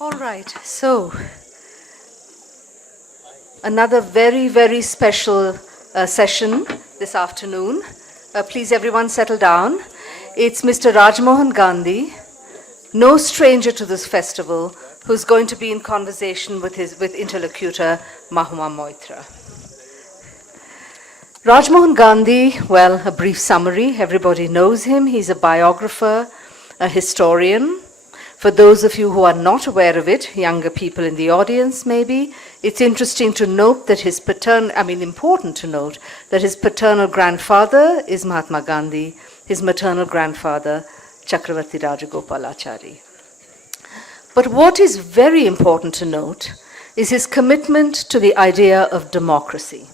All right, so another very, very special session this afternoon. Please everyone settle down. It's Mr. Rajmohan Gandhi, no stranger to this festival, who's going to be in conversation with interlocutor Mahua Moitra. Rajmohan Gandhi, well, a brief summary. Everybody knows him. He's a biographer, a historian. For those of you who are not aware of it, younger people in the audience maybe, it's interesting to note that important to note that his paternal grandfather is Mahatma Gandhi, his maternal grandfather, Chakravarti Rajagopalachari. But what is very important to note is his commitment to the idea of democracy.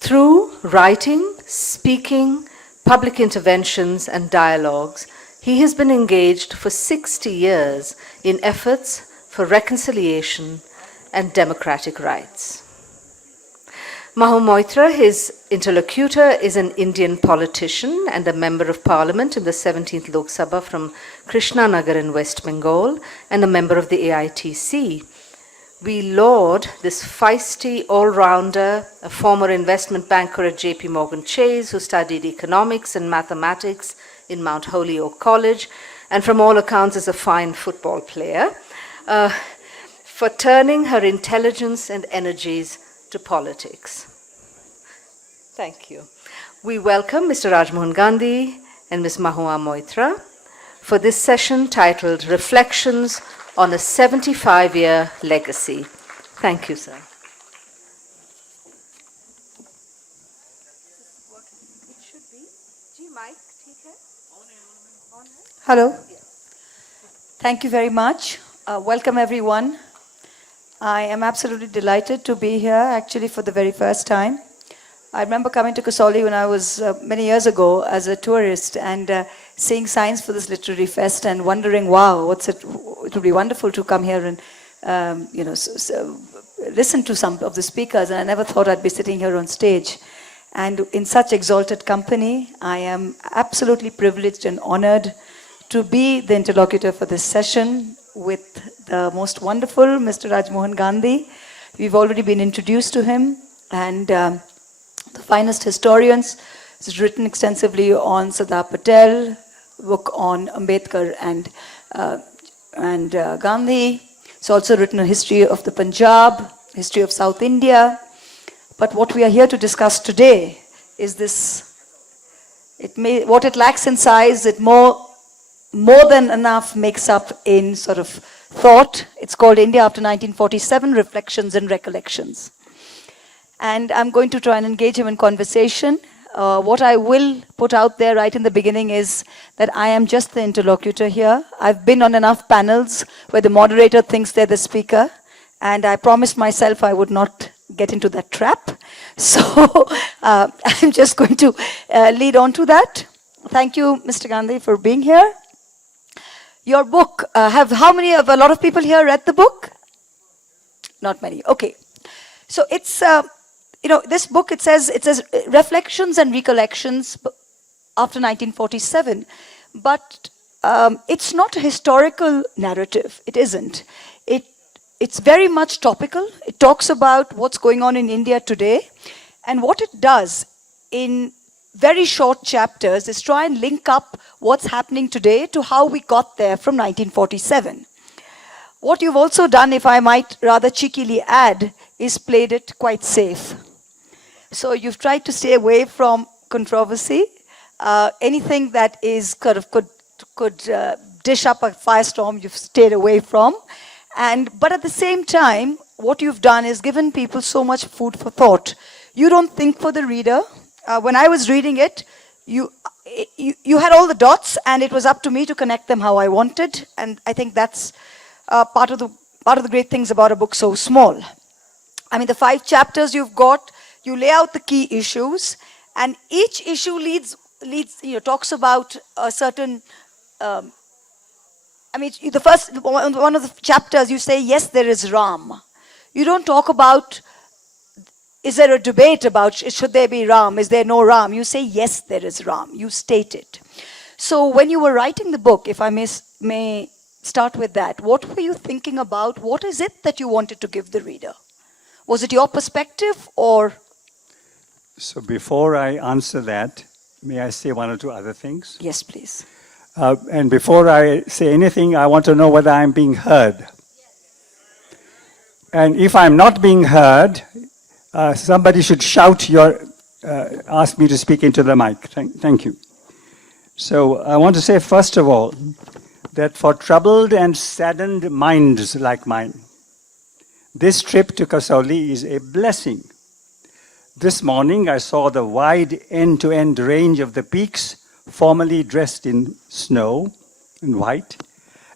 Through writing, speaking, public interventions, and dialogues, he has been engaged for 60 years in efforts for reconciliation and democratic rights. Mahua Moitra, his interlocutor, is an Indian politician and a member of parliament in the 17th Lok Sabha from Krishnanagar in West Bengal and a member of the AITC. We laud this feisty all-rounder, a former investment banker at JP Morgan Chase who studied economics and mathematics in Mount Holyoke College, and from all accounts is a fine football player, for turning her intelligence and energies to politics. Thank you. We welcome Mr. Rajmohan Gandhi and Ms. Mahua Moitra for this session titled Reflections on a 75-year Legacy. Thank you, sir. Hello. Thank you very much. Welcome, everyone. I am absolutely delighted to be here, actually, for the very first time. I remember coming to Kasauli when I was many years ago as a tourist and seeing signs for this literary fest and wondering, wow, it would be wonderful to come here and listen to some of the speakers, and I never thought I'd be sitting here on stage. And in such exalted company, I am absolutely privileged and honored to be the interlocutor for this session with the most wonderful Mr. Rajmohan Gandhi. We've already been introduced to him, and the finest historians. He's written extensively on Sardar Patel, book on Ambedkar and Gandhi. He's also written a history of the Punjab, history of South India. But what we are here to discuss today is this, what it lacks in size, it more than enough makes up in sort of thought. It's called India After 1947, Reflections and Recollections. And I'm going to try and engage him in conversation. What I will put out there right in the beginning is that I am just the interlocutor here. I've been on enough panels where the moderator thinks they're the speaker, and I promised myself I would not get into that trap. So I'm just going to lead on to that. Thank you, Mr. Gandhi, for being here. Your book, a lot of people here read the book? Not many, okay. So it's, this book, it says Reflections and Recollections after 1947, but it's not a historical narrative, it isn't. It's very much topical. It talks about what's going on in India today, and what it does in very short chapters is try and link up what's happening today to how we got there from 1947. What you've also done, if I might rather cheekily add, is played it quite safe. So you've tried to stay away from controversy, anything that is could dish up a firestorm, you've stayed away from. But at the same time, what you've done is given people so much food for thought. You don't think for the reader. When I was reading it, you had all the dots, and it was up to me to connect them how I wanted. And I think that's part of the great things about a book so small. I mean, the 5 chapters you've got, you lay out the key issues, and each issue talks about a certain. The first one of the chapters, you say, yes, there is Ram. You don't talk about, is there a debate about, should there be Ram? Is there no Ram? You say, yes, there is Ram. You state it. So when you were writing the book, if I may start with that. What were you thinking about? What is it that you wanted to give the reader? Was it your perspective or? So before I answer that, may I say one or two other things? Yes, please. And before I say anything, I want to know whether I'm being heard. And if I'm not being heard, somebody should shout ask me to speak into the mic. Thank you. So I want to say, first of all, that for troubled and saddened minds like mine, this trip to Kasauli is a blessing. This morning I saw the wide end-to-end range of the peaks formerly dressed in snow and white,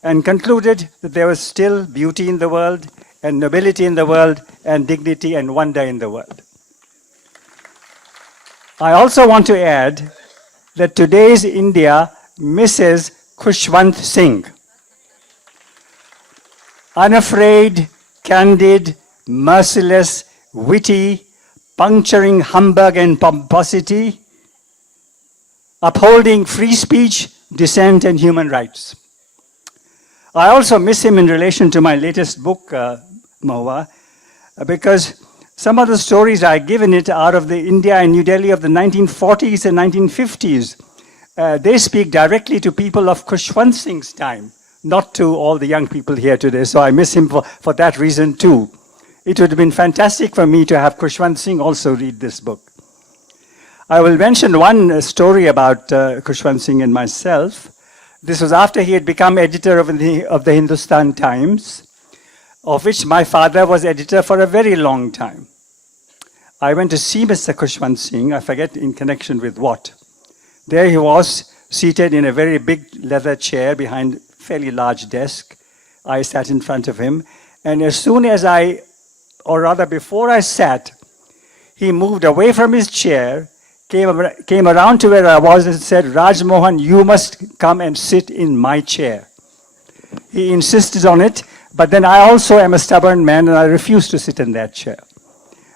and concluded that there was still beauty in the world, and nobility in the world, and dignity and wonder in the world. I also want to add that today's India misses Khushwant Singh. Unafraid, candid, merciless, witty, puncturing humbug and pomposity, upholding free speech, dissent, and human rights. I also miss him in relation to my latest book, Mahua, because some of the stories I give in it out of the India and New Delhi of the 1940s and 1950s, they speak directly to people of Khushwant Singh's time, not to all the young people here today. So I miss him for that reason too. It would have been fantastic for me to have Khushwant Singh also read this book. I will mention one story about Khushwant Singh and myself. This was after he had become editor of the Hindustan Times, of which my father was editor for a very long time. I went to see Mr. Khushwant Singh, I forget in connection with what. There he was, seated in a very big leather chair behind a fairly large desk. I sat in front of him, and as soon as or rather before I sat, he moved away from his chair, came around to where I was and said, "Rajmohan, you must come and sit in my chair." He insisted on it, but then I also am a stubborn man and I refused to sit in that chair.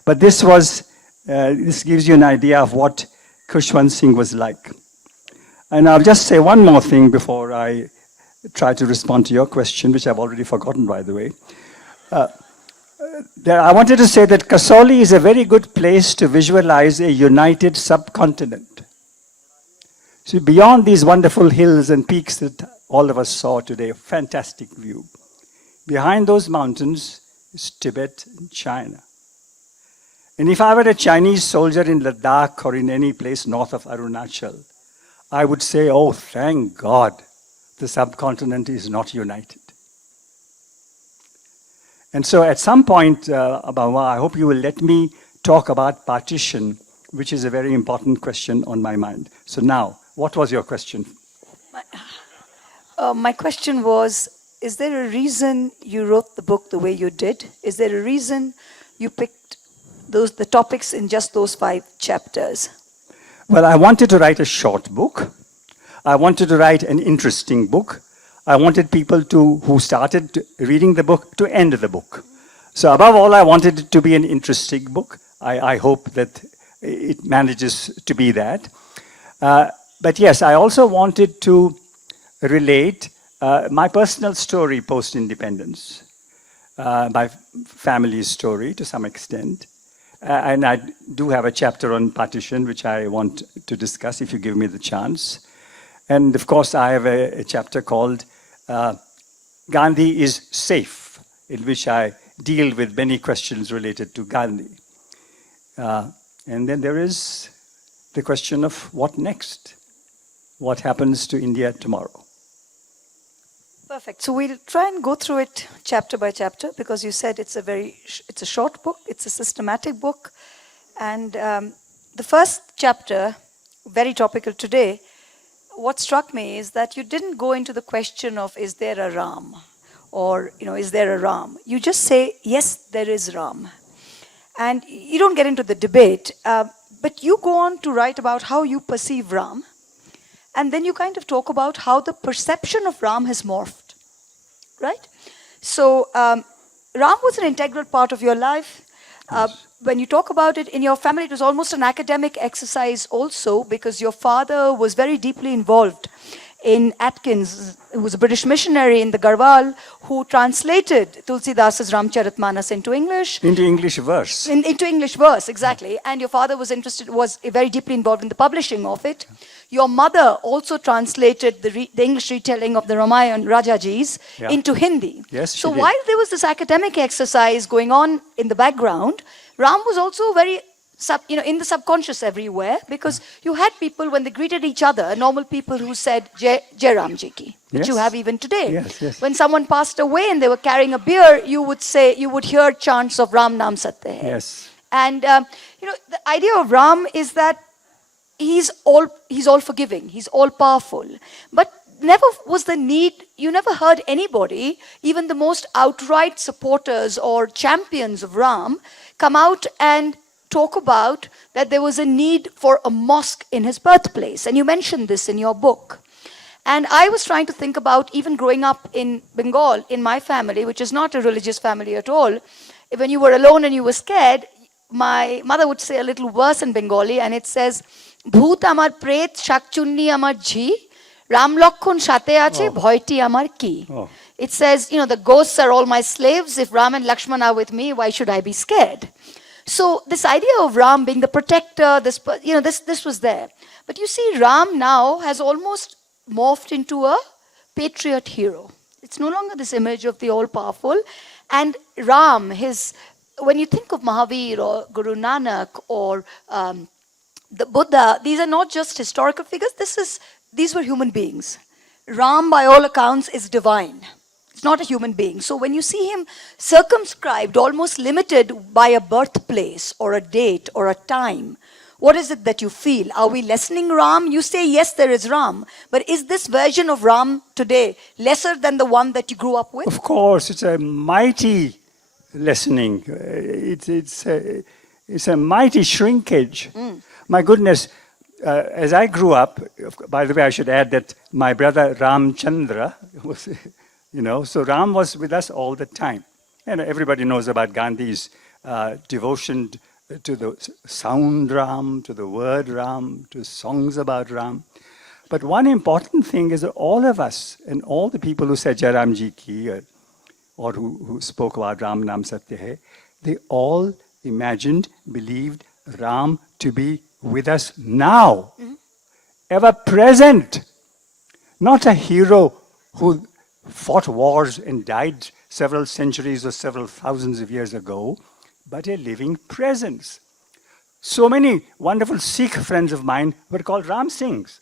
But this gives you an idea of what Khushwant Singh was like. And I'll just say one more thing before I try to respond to your question, which I've already forgotten, by the way. I wanted to say that Kasauli is a very good place to visualize a united subcontinent. So beyond these wonderful hills and peaks that all of us saw today, fantastic view. Behind those mountains is Tibet and China. And if I were a Chinese soldier in Ladakh or in any place north of Arunachal, I would say, oh, thank God, the subcontinent is not united. And so at some point, Mahua, I hope you will let me talk about partition, which is a very important question on my mind. So now, what was your question? My question was, is there a reason you wrote the book the way you did? Is there a reason you picked the topics in just those 5 chapters? Well, I wanted to write a short book. I wanted to write an interesting book. I wanted people who started reading the book to end the book. So above all, I wanted it to be an interesting book. I hope that it manages to be that. But yes, I also wanted to relate my personal story post-independence, my family's story to some extent. And I do have a chapter on partition, which I want to discuss if you give me the chance. And of course, I have a chapter called Gandhi is Safe, in which I deal with many questions related to Gandhi. And then there is the question of what next? What happens to India tomorrow? Perfect. So we'll try and go through it chapter by chapter, because you said it's a short book, it's a systematic book. And the first chapter, very topical today, what struck me is that you didn't go into the question of, is there a Ram? Or, is there a Ram? You just say, yes, there is Ram. And you don't get into the debate, but you go on to write about how you perceive Ram. And then you kind of talk about how the perception of Ram has morphed, right? So Ram was an integral part of your life. When you talk about it in your family, it was almost an academic exercise also, because your father was very deeply involved in Atkins, who was a British missionary in the Garhwal, who translated Tulsidas's Ramcharitmanas into English. Into English verse. Into English verse, exactly. And your father was very deeply involved in the publishing of it. Your mother also translated the English retelling of the Ramayana, Rajaji's, into Hindi. Yes, she so did. while there was this academic exercise going on in the background, Ram was also very in the subconscious everywhere, because you had people, when they greeted each other, normal people who said Jai Ram Ji ki, which you have even today. Yes, yes. When someone passed away and they were carrying a bier, you would hear chants of Ram Naam Satya Hai. Yes. And the idea of Ram is that he's all forgiving, he's all powerful. But never was the need, you never heard anybody, even the most outright supporters or champions of Ram, come out and talk about that there was a need for a mosque in his birthplace. And you mentioned this in your book. And I was trying to think about, even growing up in Bengal, in my family, which is not a religious family at all, when you were alone and you were scared, my mother would say a little verse in Bengali, and it says, Bhoot amar pret, shakchunni amar jhi, Ram Lakhon shate ache, bhoyti amar ki. It says, the ghosts are all my slaves. If Ram and Lakshman are with me, why should I be scared? So this idea of Ram being the protector, this was there. But you see, Ram now has almost morphed into a patriot hero. It's no longer this image of the all-powerful. And Ram, when you think of Mahavir or Guru Nanak or the Buddha, these are not just historical figures. These were human beings. Ram, by all accounts, is divine. It's not a human being. So when you see him circumscribed, almost limited by a birthplace or a date or a time, what is it that you feel? Are we lessening Ram? You say, yes, there is Ram. But is this version of Ram today lesser than the one that you grew up with? Of course, it's a mighty lessening. It's a mighty shrinkage. My goodness, as I grew up, by the way, I should add that my brother Ramchandra was... so Ram was with us all the time. And everybody knows about Gandhi's devotion to the sound Ram, to the word Ram, to songs about Ram. But one important thing is that all of us, and all the people who said Jai Ram Ji ki, or who spoke about Ram Naam Satya Hai, they all imagined, believed Ram to be with us now, ever present. Not a hero who fought wars and died several centuries or several thousands of years ago, but a living presence. So many wonderful Sikh friends of mine were called Ram Singhs.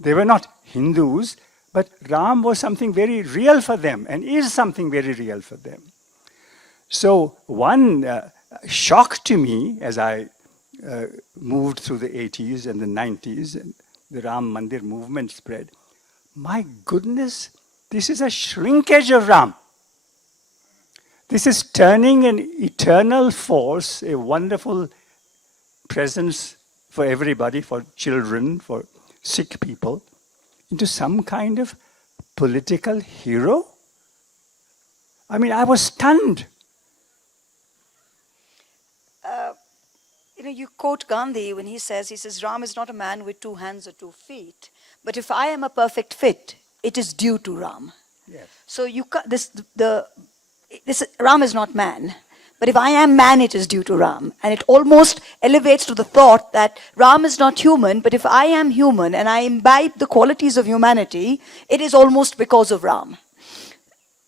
They were not Hindus, but Ram was something very real for them and is something very real for them. So one shock to me as I moved through the 80s and the 90s and the Ram Mandir movement spread, my goodness, this is a shrinkage of Ram. This is turning an eternal force, a wonderful presence for everybody, for children, for sick people, into some kind of political hero. I mean, I was stunned. You quote Gandhi when he says, Ram is not a man with 2 hands or 2 feet. But if I am a perfect fit, it is due to Ram. Yes. So Ram is not man. But if I am man, it is due to Ram. And it almost elevates to the thought that Ram is not human, but if I am human and I imbibe the qualities of humanity, it is almost because of Ram.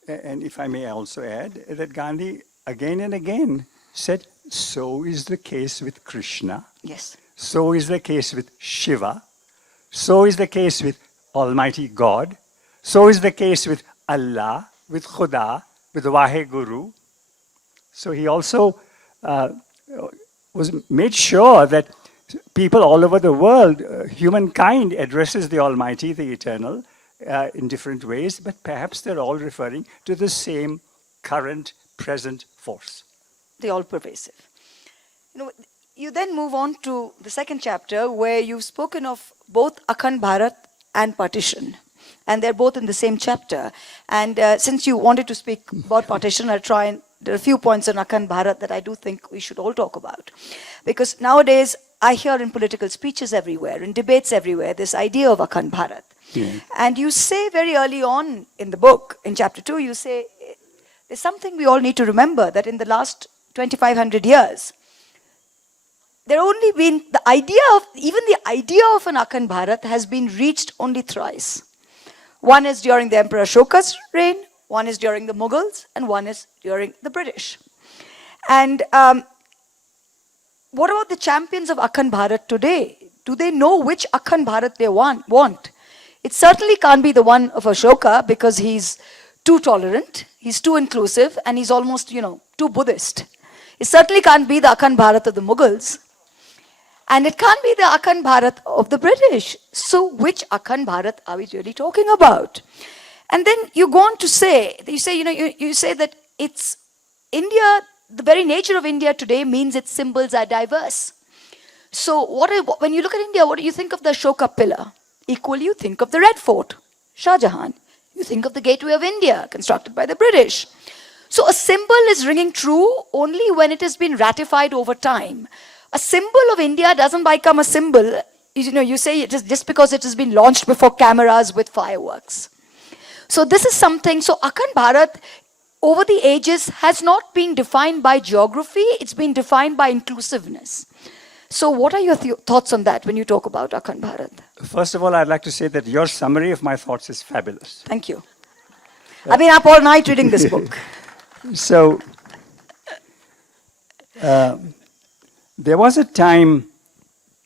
And if I may also add that Gandhi again and again said, so is the case with Krishna. Yes. So is the case with Shiva. So is the case with Almighty God. So is the case with Allah, with Khuda, with Vaheguru. So he also made sure that people all over the world, humankind addresses the Almighty, the Eternal, in different ways, but perhaps they're all referring to the same current, present force. The all-pervasive. You then move on to the second chapter where you've spoken of both Akhand Bharat and partition. And they're both in the same chapter. And since you wanted to speak about partition, I'll try and there are a few points on Akhand Bharat that I do think we should all talk about. Because nowadays, I hear in political speeches everywhere, in debates everywhere, this idea of Akhand Bharat. Yeah. And you say very early on in the book, in chapter 2, you say, there's something we all need to remember, that in the last 2,500 years, there only been even the idea of an Akhand Bharat has been reached only thrice. One is during the Emperor Ashoka's reign, one is during the Mughals, and one is during the British. And what about the champions of Akhand Bharat today? Do they know which Akhand Bharat they want? It certainly can't be the one of Ashoka, because he's too tolerant, he's too inclusive, and he's almost, too Buddhist. It certainly can't be the Akhand Bharat of the Mughals. And it can't be the Akhand Bharat of the British. So which Akhand Bharat are we really talking about? And then you go on to say, you say that it's India, the very nature of India today means its symbols are diverse. So when you look at India, what do you think of the Ashoka pillar? Equally, you think of the Red Fort, Shah Jahan. You think of the Gateway of India, constructed by the British. So a symbol is ringing true only when it has been ratified over time. A symbol of India doesn't become a symbol, you say it is just because it has been launched before cameras with fireworks. So this is something, so Akhand Bharat over the ages has not been defined by geography, it's been defined by inclusiveness. So what are your thoughts on that when you talk about Akhand Bharat? First of all, I'd like to say that your summary of my thoughts is fabulous. Thank you. I've been up all night reading this book. So, there was a time,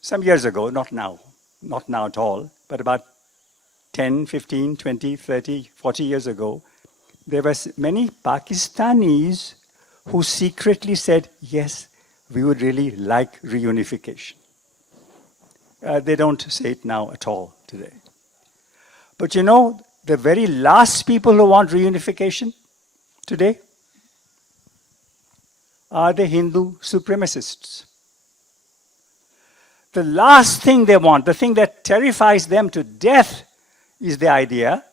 some years ago, not now at all, but about 10, 15, 20, 30, 40 years ago, there were many Pakistanis who secretly said, yes, we would really like reunification. They don't say it now at all today. But the very last people who want reunification today are the Hindu supremacists. The last thing they want, the thing that terrifies them to death, is the idea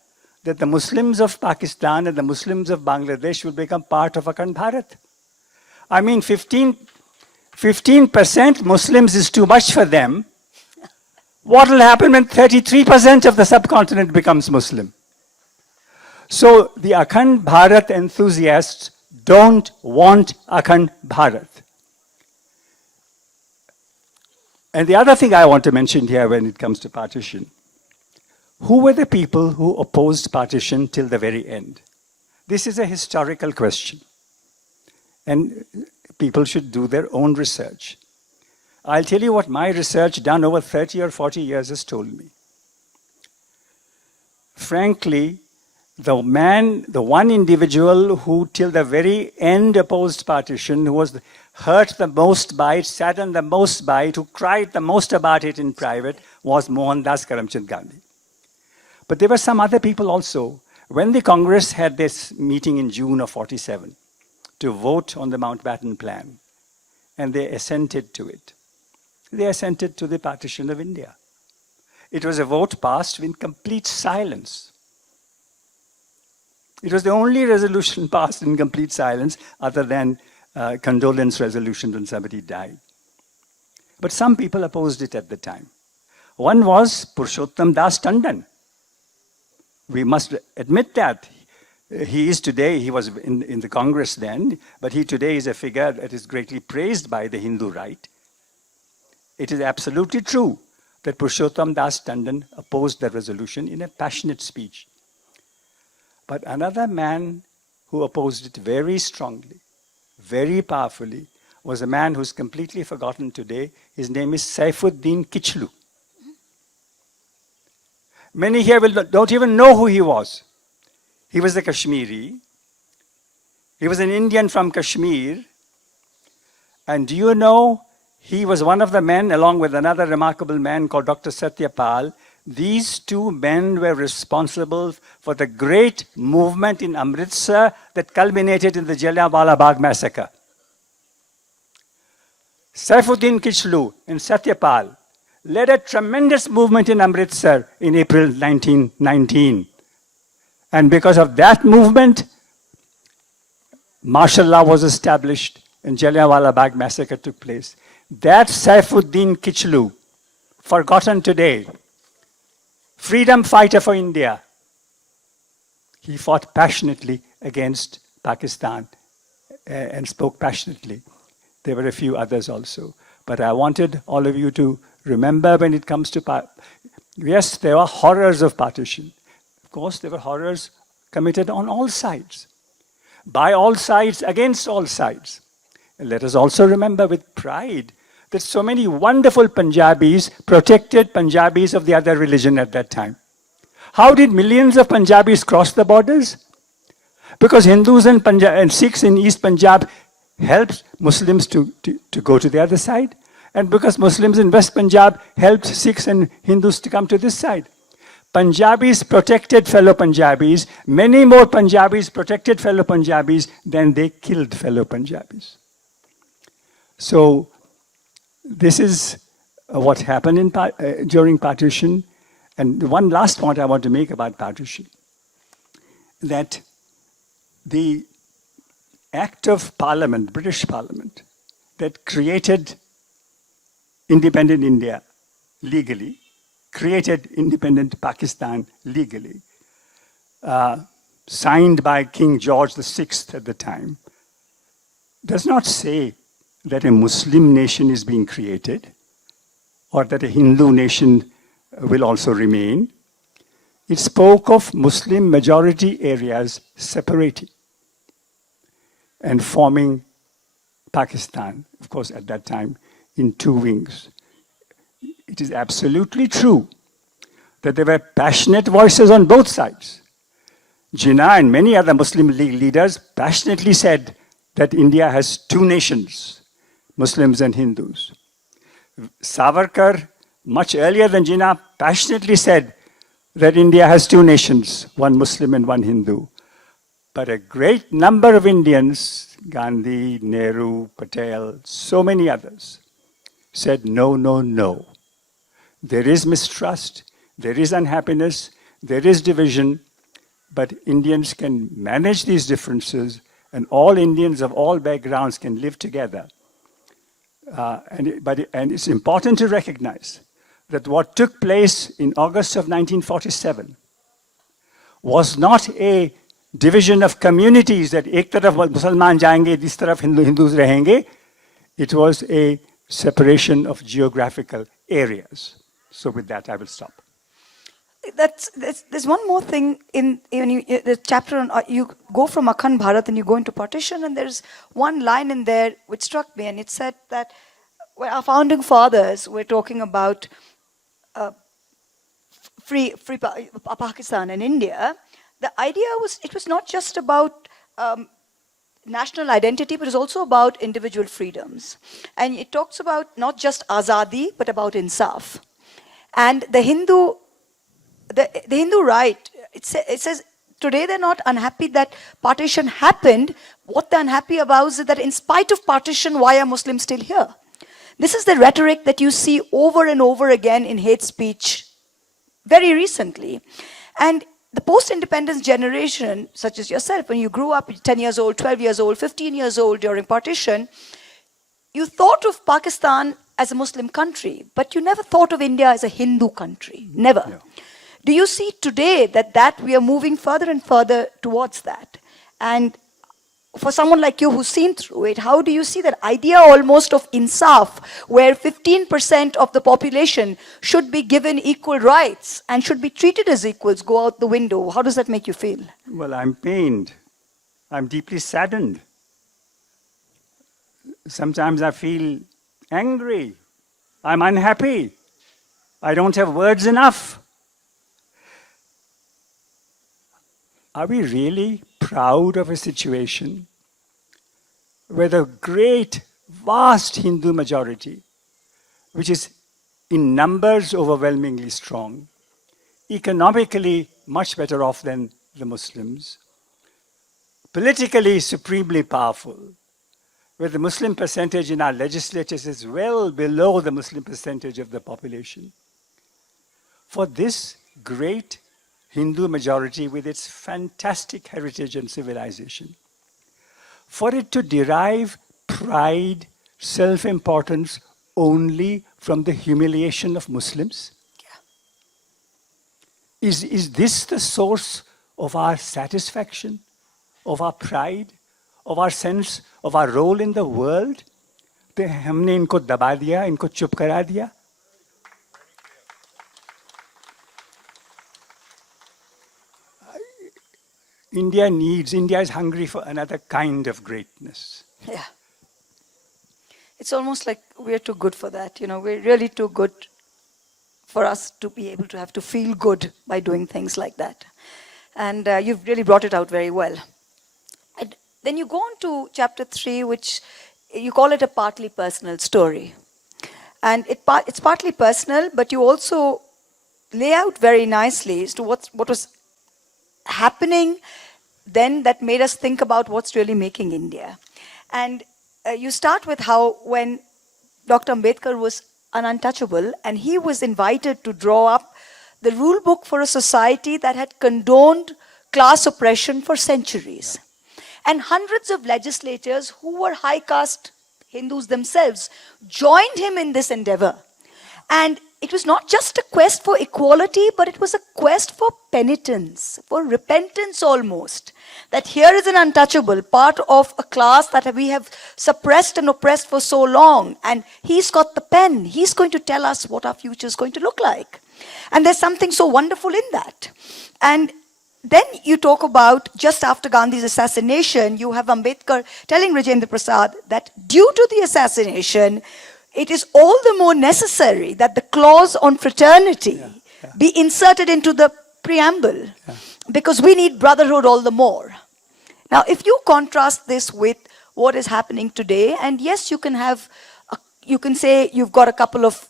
that the Muslims of Pakistan and the Muslims of Bangladesh will become part of Akhand Bharat. I mean, 15% Muslims is too much for them. What will happen when 33% of the subcontinent becomes Muslim? So the Akhand Bharat enthusiasts don't want Akhand Bharat. And the other thing I want to mention here when it comes to partition, who were the people who opposed partition till the very end? This is a historical question. And people should do their own research. I'll tell you what my research done over 30 or 40 years has told me. Frankly, the one individual who till the very end opposed partition, who was hurt the most by it, saddened the most by it, who cried the most about it in private, was Mohandas Karamchand Gandhi. But there were some other people also. When the Congress had this meeting in June of 47 to vote on the Mountbatten Plan, and they assented to it. They assented to the partition of India. It was a vote passed in complete silence. It was the only resolution passed in complete silence other than condolence resolution when somebody died. But some people opposed it at the time. One was Purushottam Das Tandon. We must admit that. He is today, he was in the Congress then, but he today is a figure that is greatly praised by the Hindu right. It is absolutely true that Purushottam Das Tandon opposed the resolution in a passionate speech. But another man who opposed it very strongly, very powerfully, was a man who's completely forgotten today. His name is Saifuddin Kichlu. Many here don't even know who he was. He was a Kashmiri. He was an Indian from Kashmir. And do you know, he was one of the men, along with another remarkable man called Dr. Satyapal. These two men were responsible for the great movement in Amritsar that culminated in the Jallianwala Bagh massacre. Saifuddin Kichlu and Satyapal led a tremendous movement in Amritsar in April 1919. And because of that movement, martial law was established and Jallianwala Bagh massacre took place. That Saifuddin Kichlu, forgotten today, freedom fighter for India. He fought passionately against Pakistan and spoke passionately. There were a few others also. But I wanted all of you to remember when it comes to yes, there were horrors of partition. Of course, there were horrors committed on all sides, by all sides, against all sides. And let us also remember with pride that so many wonderful Punjabis protected Punjabis of the other religion at that time. How did millions of Punjabis cross the borders? Because Hindus and Sikhs in East Punjab helped Muslims to go to the other side. And because Muslims in West Punjab helped Sikhs and Hindus to come to this side. Punjabis protected fellow Punjabis. Many more Punjabis protected fellow Punjabis than they killed fellow Punjabis. So this is what happened during partition. And one last point I want to make about partition, that the Act of Parliament, British Parliament, that created independent India legally, created independent Pakistan legally, signed by King George VI at the time, does not say that a Muslim nation is being created or that a Hindu nation will also remain. It spoke of Muslim majority areas separating and forming Pakistan, of course, at that time, in two wings. It is absolutely true that there were passionate voices on both sides. Jinnah and many other Muslim League leaders passionately said that India has two nations, Muslims and Hindus. Savarkar, much earlier than Jinnah, passionately said that India has two nations, one Muslim and one Hindu. But a great number of Indians, Gandhi, Nehru, Patel, so many others, said no, no, no. There is mistrust, there is unhappiness, there is division, but Indians can manage these differences and all Indians of all backgrounds can live together. And it's important to recognize that what took place in August of 1947 was not a division of communities that ek taraf Musliman jayenge, this taraf Hindus rahenge. It was a separation of geographical areas. So with that, I will stop. There's one more thing in the chapter on, you go from Akhand Bharat and you go into partition, and there's one line in there which struck me, and it said that when our founding fathers were talking about free Pakistan and India, the idea was, it was not just about national identity, but it was also about individual freedoms. And it talks about not just azadi, but about insaf. And the Hindu right, it says, today they're not unhappy that partition happened. What they're unhappy about is that in spite of partition, why are Muslims still here? This is the rhetoric that you see over and over again in hate speech very recently. And the post-independence generation, such as yourself, when you grew up 10 years old, 12 years old, 15 years old during partition, you thought of Pakistan as a Muslim country, but you never thought of India as a Hindu country, never. Yeah. Do you see today that we are moving further and further towards that? And for someone like you who's seen through it, how do you see that idea almost of insaf, where 15% of the population should be given equal rights and should be treated as equals, go out the window? How does that make you feel? Well, I'm pained. I'm deeply saddened. Sometimes I feel angry. I'm unhappy. I don't have words enough. Are we really proud of a situation where the great, vast Hindu majority, which is in numbers overwhelmingly strong, economically much better off than the Muslims, politically supremely powerful, where the Muslim percentage in our legislatures is well below the Muslim percentage of the population? For this great Hindu majority with its fantastic heritage and civilization, for it to derive pride, self-importance only from the humiliation of Muslims? Is this the source of our satisfaction, of our pride, of our sense of our role in the world? तो हमने इनको दबा दिया, इनको चुप करा दिया. India is hungry for another kind of greatness. Yeah. It's almost like we're too good for that. You know, we're really too good for us to be able to have to feel good by doing things like that. And you've really brought it out very well. And then you go on to chapter 3, which you call it a partly personal story. And it's partly personal, but you also lay out very nicely as to what was happening then that made us think about what's really making India. And you start with how when Dr. Ambedkar was an untouchable and he was invited to draw up the rule book for a society that had condoned class oppression for centuries. And hundreds of legislators who were high caste Hindus themselves joined him in this endeavor. And it was not just a quest for equality, but it was a quest for penitence, for repentance almost. That here is an untouchable, part of a class that we have suppressed and oppressed for so long. And he's got the pen. He's going to tell us what our future is going to look like. And there's something so wonderful in that. And then you talk about, just after Gandhi's assassination, you have Ambedkar telling Rajendra Prasad that due to the assassination, it is all the more necessary that the clause on fraternity be inserted into the preamble, because we need brotherhood all the more. Now, if you contrast this with what is happening today, and yes, you can say you've got a couple of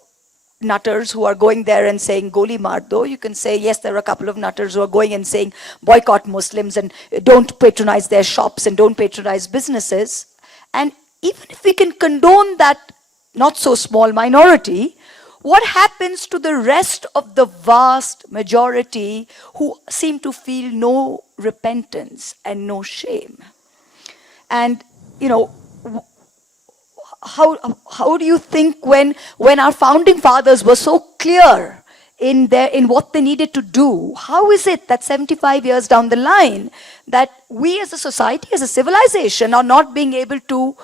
nutters who are going there and saying Goli maar do. You can say, yes, there are a couple of nutters who are going and saying boycott Muslims and don't patronize their shops and don't patronize businesses. And even if we can condone that not so small minority, what happens to the rest of the vast majority who seem to feel no repentance and no shame? And, you know, how do you think when our founding fathers were so clear in what they needed to do, how is it that 75 years down the line that we as a society, as a civilization, are not being able to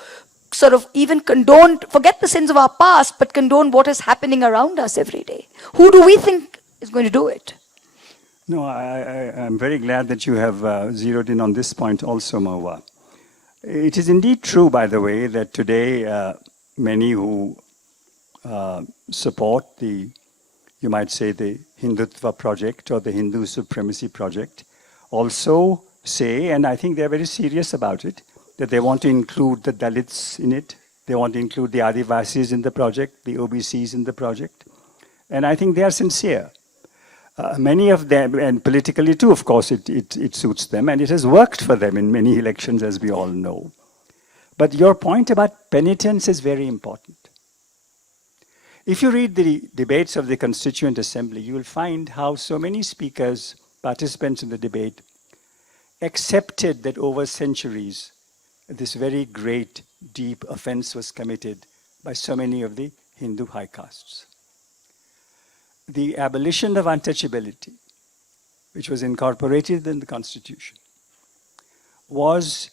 sort of even condone, forget the sins of our past, but condone what is happening around us every day? Who do we think is going to do it? No, I'm very glad that you have zeroed in on this point also, Mahua. It is indeed true, by the way, that today many who support the, you might say, the Hindutva project or the Hindu supremacy project also say, and I think they're very serious about it, that they want to include the Dalits in it, they want to include the Adivasis in the project, the OBCs in the project, and I think they are sincere. Many of them, and politically too, of course, it suits them, and it has worked for them in many elections, as we all know. But your point about penitence is very important. If you read the debates of the Constituent Assembly, you will find how so many speakers, participants in the debate, accepted that over centuries, this very great, deep offense was committed by so many of the Hindu high castes. The abolition of untouchability, which was incorporated in the Constitution, was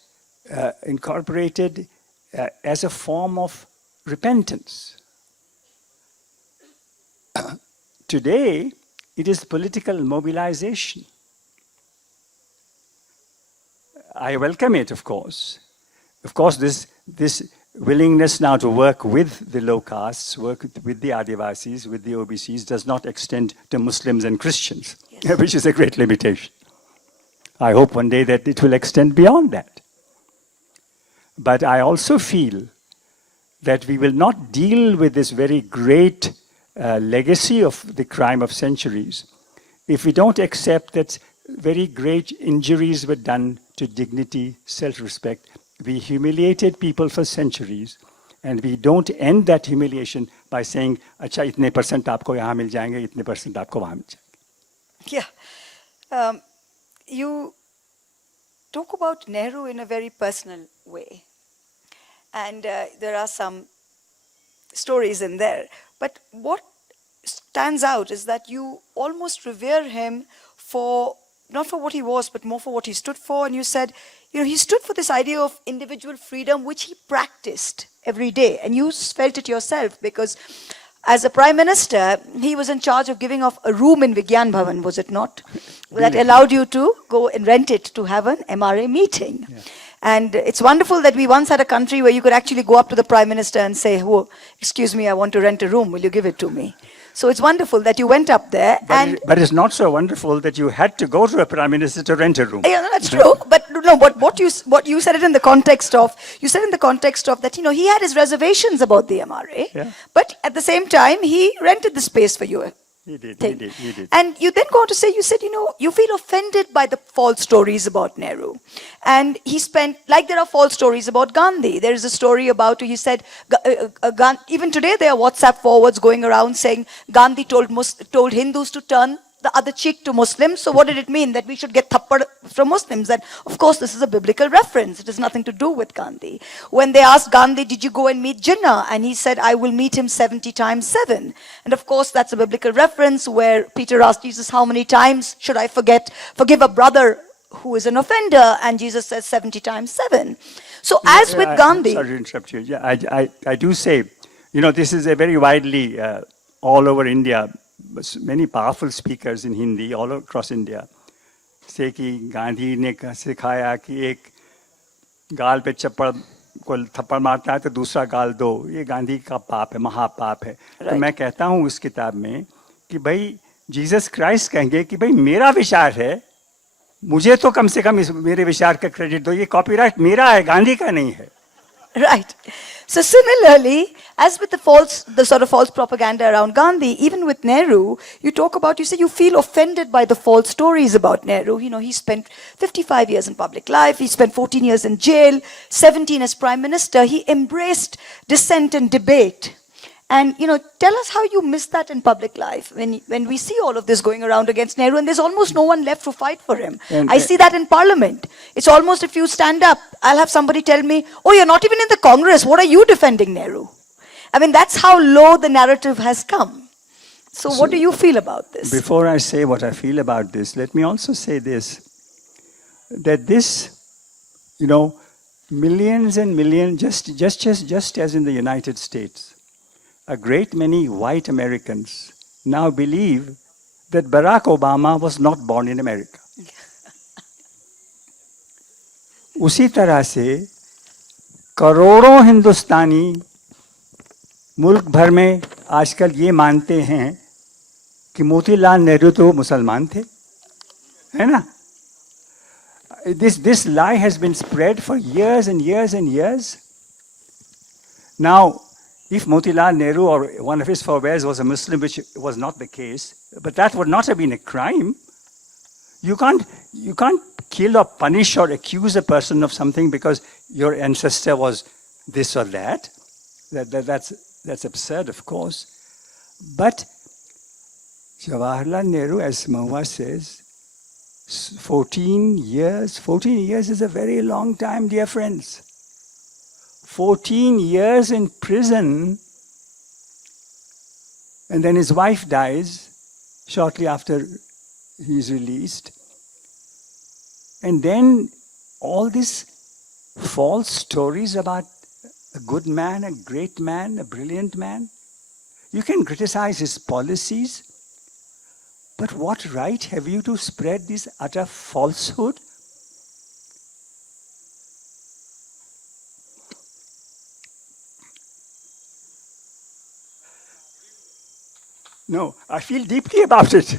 incorporated as a form of repentance. Today, it is political mobilization. I welcome it, of course. Of course, this willingness now to work with the low castes, work with the Adivasis, with the OBCs, does not extend to Muslims and Christians, yes, which is a great limitation. I hope one day that it will extend beyond that. But I also feel that we will not deal with this very great legacy of the crime of centuries if we don't accept that very great injuries were done to dignity, self-respect. We humiliated people for centuries, and we don't end that humiliation by saying, "Acha, itne percent aapko yahan mil jayenge, itne percent aapko wahan mil jayenge." Yeah. You talk about Nehru in a very personal way. And there are some stories in there. But what stands out is that you almost revere him for, not for what he was, but more for what he stood for. And you said, he stood for this idea of individual freedom, which he practiced every day. And you felt it yourself because as a prime minister, he was in charge of giving off a room in Vigyan Bhavan, was it not? That allowed you to go and rent it to have an MRA meeting. Yeah. And it's wonderful that we once had a country where you could actually go up to the prime minister and say, oh, excuse me, I want to rent a room. Will you give it to me? So it's wonderful that you went up there. But it's not so wonderful that you had to go to a prime minister to rent a room. Yeah, that's true. But no, what you said it in the context of, that, he had his reservations about the MRA. Yeah. But at the same time, he rented the space for you. He did. And you then go on to say, you said, you feel offended by the false stories about Nehru. And he spent, like there are false stories about Gandhi. There is a story about, he said, even today there are WhatsApp forwards going around saying Gandhi told Hindus to turn the other cheek to Muslims. So what did it mean? That we should get thappad from Muslims? And of course, this is a biblical reference. It has nothing to do with Gandhi. When they asked Gandhi, did you go and meet Jinnah? And he said, I will meet him 70 times 7. And of course, that's a biblical reference where Peter asked Jesus, how many times should I forgive a brother who is an offender? And Jesus says 70 times 7. So as with Gandhi... Sorry to interrupt you. Yeah, I do say, this is a very widely, all over India, many powerful speakers in Hindi all across India say कि गांधी ने सिखाया कि एक गाल पे चप्पड़ को थप्पड़ मारता है तो दूसरा गाल दो, ये गांधी का पाप है, महापाप है. तो मैं कहता हूँ उस किताब में कि भाई जीसस क्राइस्ट कहेंगे कि भाई मेरा विचार है, मुझे तो कम से कम इस मेरे विचार का क्रेडिट दो, ये कॉपीराइट मेरा है, गांधी का नहीं है. Right. So similarly, as with the sort of false propaganda around Gandhi, even with Nehru, you say you feel offended by the false stories about Nehru. He spent 55 years in public life. He spent 14 years in jail, 17 as prime minister. He embraced dissent and debate. And, tell us how you miss that in public life when we see all of this going around against Nehru and there's almost no one left to fight for him. I see that in parliament. It's almost if you stand up, I'll have somebody tell me, oh, you're not even in the Congress. What are you defending Nehru? I mean, that's how low the narrative has come. So what do you feel about this? Before I say what I feel about this, let me also say this, that this, millions and millions, just as in the United States, a great many white Americans now believe that Barack Obama was not born in America. उसी तरह से करोड़ों हिंदुस्तानी मुल्क भर में आजकल ये मानते हैं कि मोतीलाल नेहरू तो मुसलमान थे, है ना? This lie has been spread for years and years and years. Now, if Motilal Nehru or one of his forebears was a Muslim, which was not the case, but that would not have been a crime. You can't kill or punish or accuse a person of something because your ancestor was this or that. That's absurd, of course. But Jawaharlal Nehru, as Mahua says, 14 years is a very long time, dear friends. 14 years in prison, and then his wife dies shortly after he's released. And then all these false stories about a good man, a great man, a brilliant man. You can criticize his policies, but what right have you to spread this utter falsehood? No, I feel deeply about it.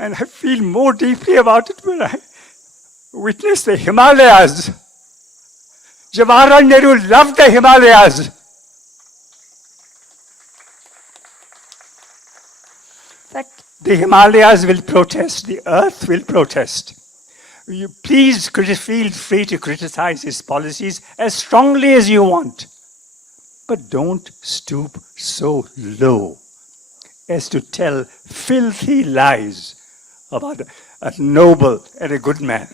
And I feel more deeply about it when I witness the Himalayas. Jawaharlal Nehru loved the Himalayas. The Himalayas will protest, the earth will protest. You please feel free to criticize his policies as strongly as you want. But don't stoop so low as to tell filthy lies about a noble and a good man.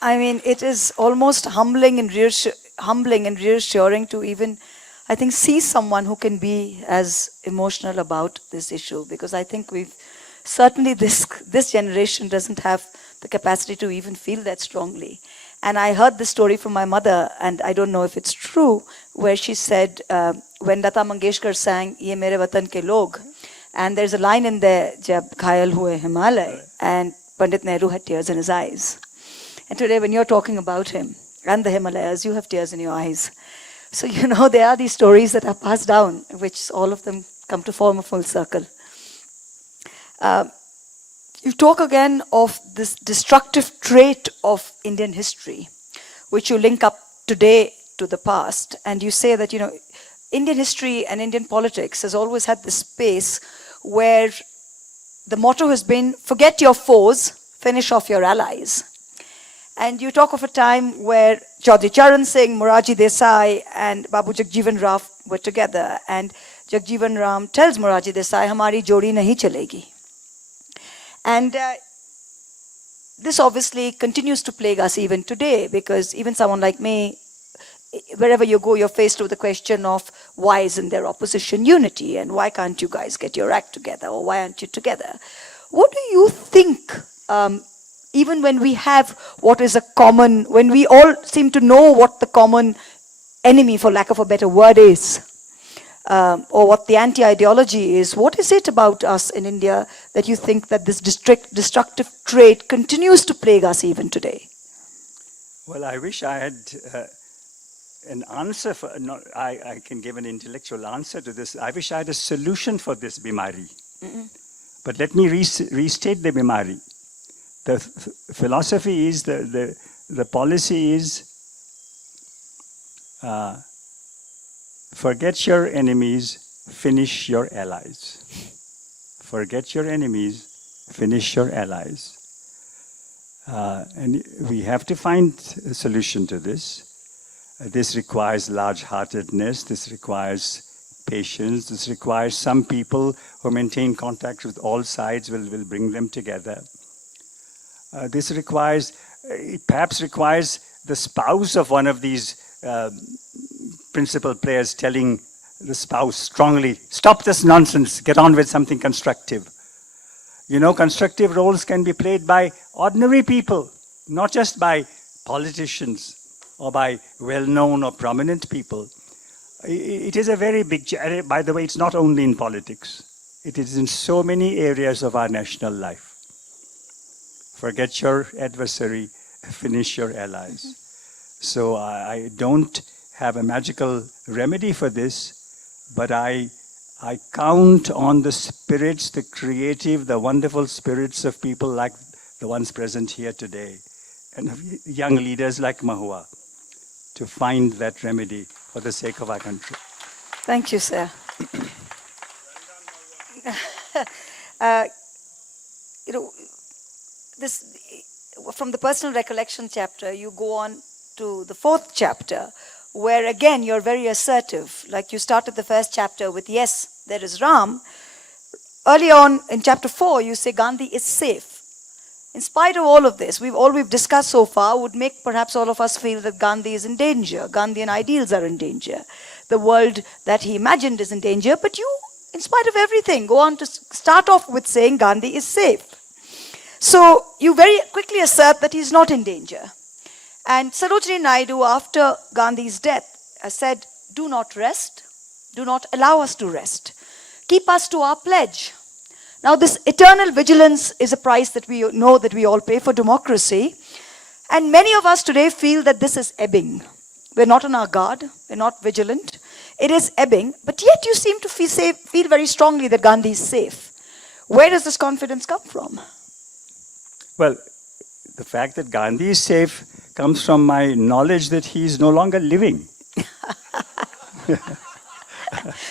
I mean, it is almost humbling and reassuring to even, I think, see someone who can be as emotional about this issue, because I think we've certainly this generation doesn't have the capacity to even feel that strongly. And I heard this story from my mother, and I don't know if it's true, where she said, when Lata Mangeshkar sang Ye Mere Watan Ke Log, and there's a line in there, Jab Ghayal Hue Himalay, and Pandit Nehru had tears in his eyes. And today when you're talking about him and the Himalayas, you have tears in your eyes. So, you know, there are these stories that are passed down, which all of them come to form a full circle. You talk again of this destructive trait of Indian history, which you link up today to the past. And you say that, you know, Indian history and Indian politics has always had this space where the motto has been, forget your foes, finish off your allies. And you talk of a time where Chaudhry Charan Singh, Morarji Desai, and Babu Jagjeevan Ram were together. And Jagjeevan Ram tells Morarji Desai, Hamari jodi nahi chalegi. And this obviously continues to plague us even today, because even someone like me, wherever you go, you're faced with the question of why isn't there opposition unity, and why can't you guys get your act together, or why aren't you together? What do you think, even when we have what is a common, when we all seem to know what the common enemy, for lack of a better word, is, or what the anti-ideology is, what is it about us in India that you think that this destructive trait continues to plague us even today? Well, I wish I had an answer for, I can give an intellectual answer to this. I wish I had a solution for this bimari. But let me restate the bimari. The philosophy is, the policy is, forget your enemies, finish your allies. Forget your enemies, finish your allies. And we have to find a solution to this. This requires large-heartedness, this requires patience, this requires some people who maintain contact with all sides will bring them together. This requires, perhaps requires the spouse of one of these principal players telling the spouse strongly, stop this nonsense, get on with something constructive. You know, constructive roles can be played by ordinary people, not just by politicians or by well-known or prominent people. It is a very big, by the way, it's not only in politics. It is in so many areas of our national life. Forget your adversary, finish your allies. So I don't have a magical remedy for this, but I count on the spirits, the creative, the wonderful spirits of people like the ones present here today, and of young leaders like Mahua, to find that remedy for the sake of our country. Thank you, sir. You know, this, from the personal recollection chapter, you go on to the 4th chapter, where again you're very assertive. Like you started the first chapter with, yes, there is Ram. Early on in chapter 4, you say Gandhi is safe. In spite of all of this, all we've discussed so far would make perhaps all of us feel that Gandhi is in danger. Gandhian ideals are in danger. The world that he imagined is in danger. But you, in spite of everything, go on to start off with saying Gandhi is safe. So you very quickly assert that he's not in danger. And Sarojini Naidu, after Gandhi's death, said, do not rest. Do not allow us to rest. Keep us to our pledge. Now this eternal vigilance is a price that we know that we all pay for democracy. And many of us today feel that this is ebbing. We're not on our guard. We're not vigilant. It is ebbing. But yet you seem to feel very strongly that Gandhi is safe. Where does this confidence come from? Well, the fact that Gandhi is safe comes from my knowledge that he is no longer living.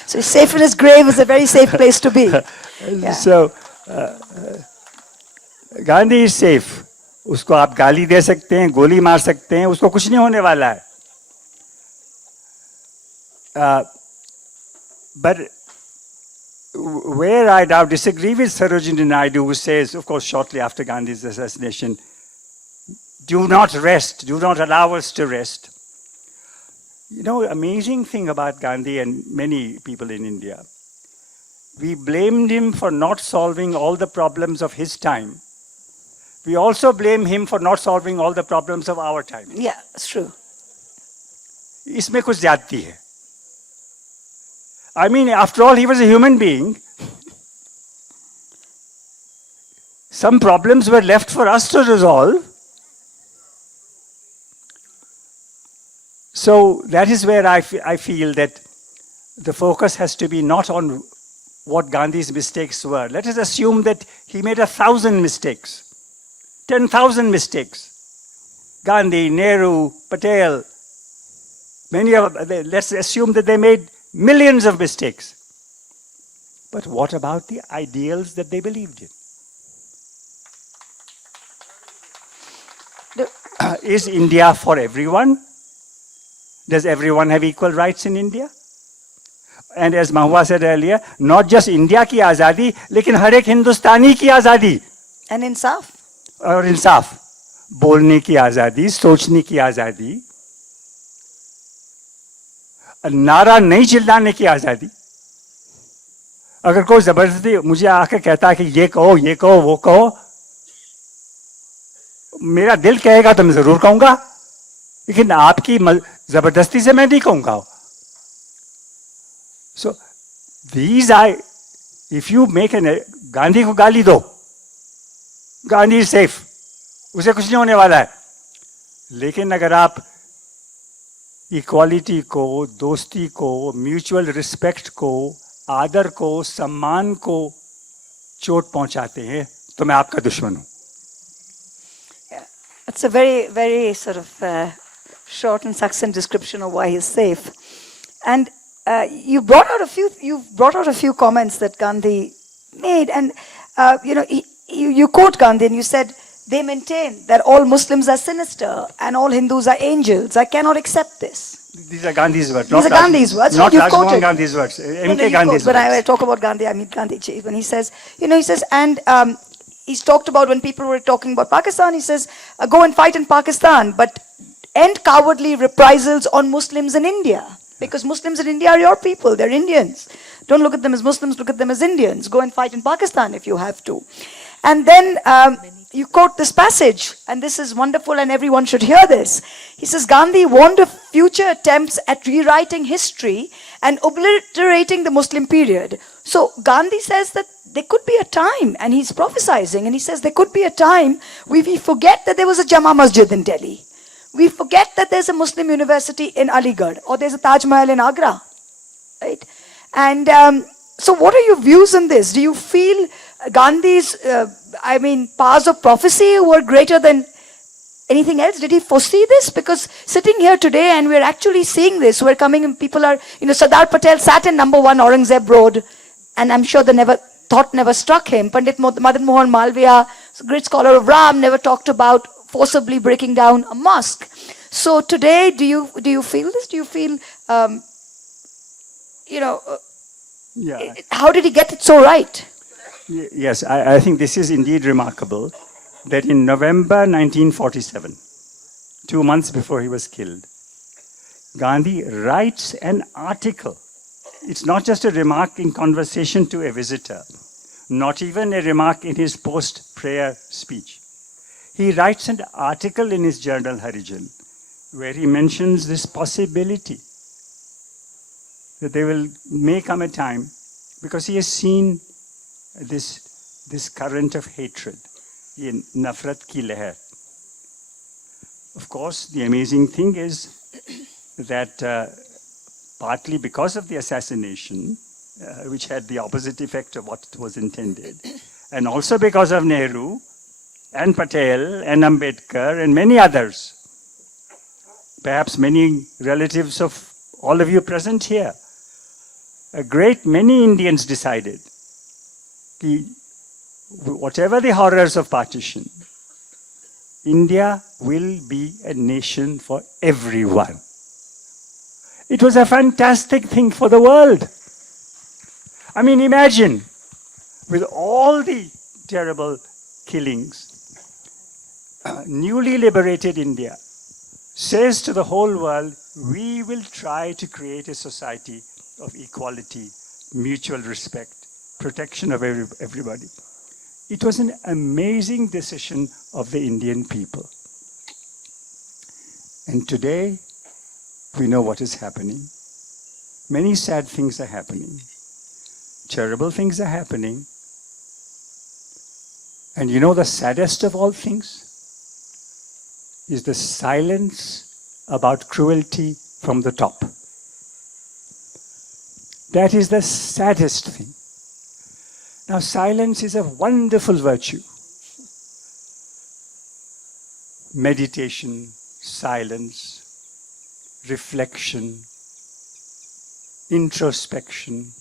So he's safe in his grave is a very safe place to be. Yeah. So, Gandhi is safe. उसको आप गाली दे सकते हैं, गोली मार सकते हैं, उसको कुछ नहीं होने वाला है. But where I now disagree with Sarojini Naidu, who says, of course, shortly after Gandhi's assassination, do not rest, do not allow us to rest. You know, amazing thing about Gandhi and many people in India, we blamed him for not solving all the problems of his time. We also blame him for not solving all the problems of our time. Yeah, it's true. इसमें कुछ ज्यादती है. I mean, after all, he was a human being. Some problems were left for us to resolve. So that is where I feel that the focus has to be not on what Gandhi's mistakes were. Let us assume that he made 1,000 mistakes, 10,000 mistakes. Gandhi, Nehru, Patel, let's assume that they made millions of mistakes. But what about the ideals that they believed in? Is India for everyone? Does everyone have equal rights in India? And as Mahua said earlier, not just India की आज़ादी, लेकिन हर एक हिंदुस्तानी की आज़ादी. And insaf. और इंसाफ. बोलने की आज़ादी, सोचने की आज़ादी. नारा नहीं चिल्लाने की आज़ादी. अगर कोई जबरदस्ती मुझे आके कहता है कि ये कहो, वो कहो, मेरा दिल कहेगा तो मैं जरूर कहूंगा, लेकिन आपकी जबरदस्ती से मैं नहीं कहूंगा. So these are, if you make Gandhi को गाली दो, गांधी इज सेफ, उसे कुछ नहीं होने वाला है. लेकिन अगर आप इक्वालिटी को, दोस्ती को, म्यूचुअल रिस्पेक्ट को, आदर को, सम्मान को चोट पहुंचाते हैं तो मैं आपका दुश्मन हूं. It's a very, very sort of short and succinct description of why he's safe. And you brought out a few comments that Gandhi made, and you quote Gandhi and you said they maintain that all Muslims are sinister and all Hindus are angels. I cannot accept this. These are Gandhi's words. These are Gandhi's words. Not You've Rajmohan quoted. Gandhi's words. M.K. No, Gandhi's when words. I talk about Gandhi, I mean Gandhi Ji. When he says, and he's talked about when people were talking about Pakistan, he says, go and fight in Pakistan, but end cowardly reprisals on Muslims in India. Because Muslims in India are your people, they're Indians. Don't look at them as Muslims, look at them as Indians. Go and fight in Pakistan if you have to. And then you quote this passage, and this is wonderful and everyone should hear this. He says, Gandhi warned of future attempts at rewriting history and obliterating the Muslim period. So Gandhi says that there could be a time, and he's prophesizing, and he says there could be a time where we forget that there was a Jama Masjid in Delhi. We forget that there's a Muslim university in Aligarh, or there's a Taj Mahal in Agra, right? And so what are your views on this? Do you feel Gandhi's, powers of prophecy were greater than anything else? Did he foresee this? Because sitting here today and we're actually seeing this, we're coming and people are, Sardar Patel sat in number 1 Aurangzeb Road, and I'm sure thought never struck him. Pandit Madan Mohan Malviya, great scholar of Ram, never talked about forcibly breaking down a mosque. So today, do you feel this? Do you feel, Yeah. how did he get it so right? Yes, I think this is indeed remarkable that in November 1947, 2 months before he was killed, Gandhi writes an article. It's not just a remark in conversation to a visitor, not even a remark in his post-prayer speech. He writes an article in his journal Harijan where he mentions this possibility that there may come a time, because he has seen this current of hatred in Nafrat ki Leher. Of course, the amazing thing is that partly because of the assassination, which had the opposite effect of what was intended, and also because of Nehru and Patel and Ambedkar and many others, perhaps many relatives of all of you present here, a great many Indians decided that whatever the horrors of partition, India will be a nation for everyone. It was a fantastic thing for the world. I mean, imagine, with all the terrible killings, newly liberated India says to the whole world, we will try to create a society of equality, mutual respect, protection of everybody. It was an amazing decision of the Indian people. And today, we know what is happening. Many sad things are happening. Terrible things are happening. And you know the saddest of all things is the silence about cruelty from the top. That is the saddest thing. Now, silence is a wonderful virtue. Meditation, silence, reflection, introspection.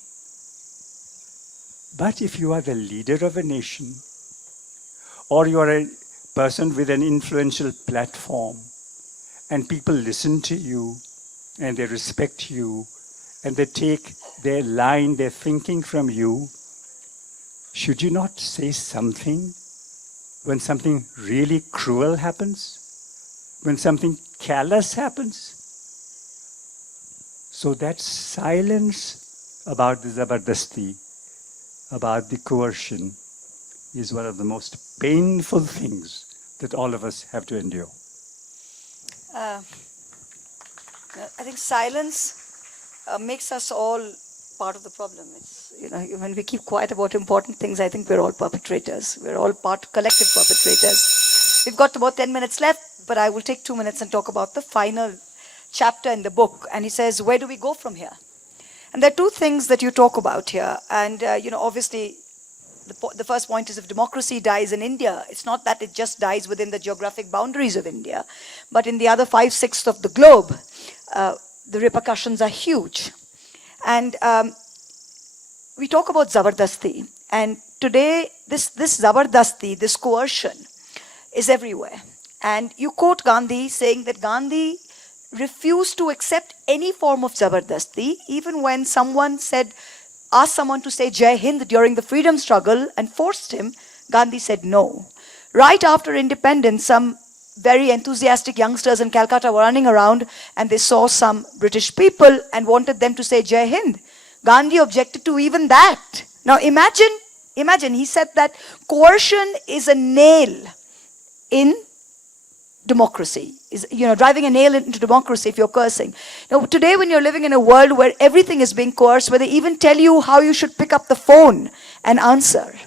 But if you are the leader of a nation, or you are a person with an influential platform, and people listen to you, and they respect you, and they take their line, their thinking from you, should you not say something when something really cruel happens? When something callous happens? So that silence about the zabardasti, about the coercion, is one of the most painful things that all of us have to endure. I think silence makes us all part of the problem. It's, when we keep quiet about important things, I think we're all perpetrators. We're all collective perpetrators. We've got about 10 minutes left, but I will take 2 minutes and talk about the final chapter in the book. And he says, where do we go from here? And there are two things that you talk about here. And, obviously, the first point is if democracy dies in India, it's not that it just dies within the geographic boundaries of India, but in the other 5/6 of the globe, the repercussions are huge. And we talk about zabardasti, and today this zabardasti, this coercion, is everywhere. And you quote Gandhi saying that Gandhi refused to accept any form of zabardasti, even when someone asked someone to say Jai Hind during the freedom struggle and forced him, Gandhi said no. Right after independence, some very enthusiastic youngsters in Calcutta were running around and they saw some British people and wanted them to say Jai Hind. Gandhi objected to even that. Now imagine, he said that coercion is a nail in democracy, is driving a nail into democracy if you're cursing. Now today when you're living in a world where everything is being coerced, where they even tell you how you should pick up the phone and answer,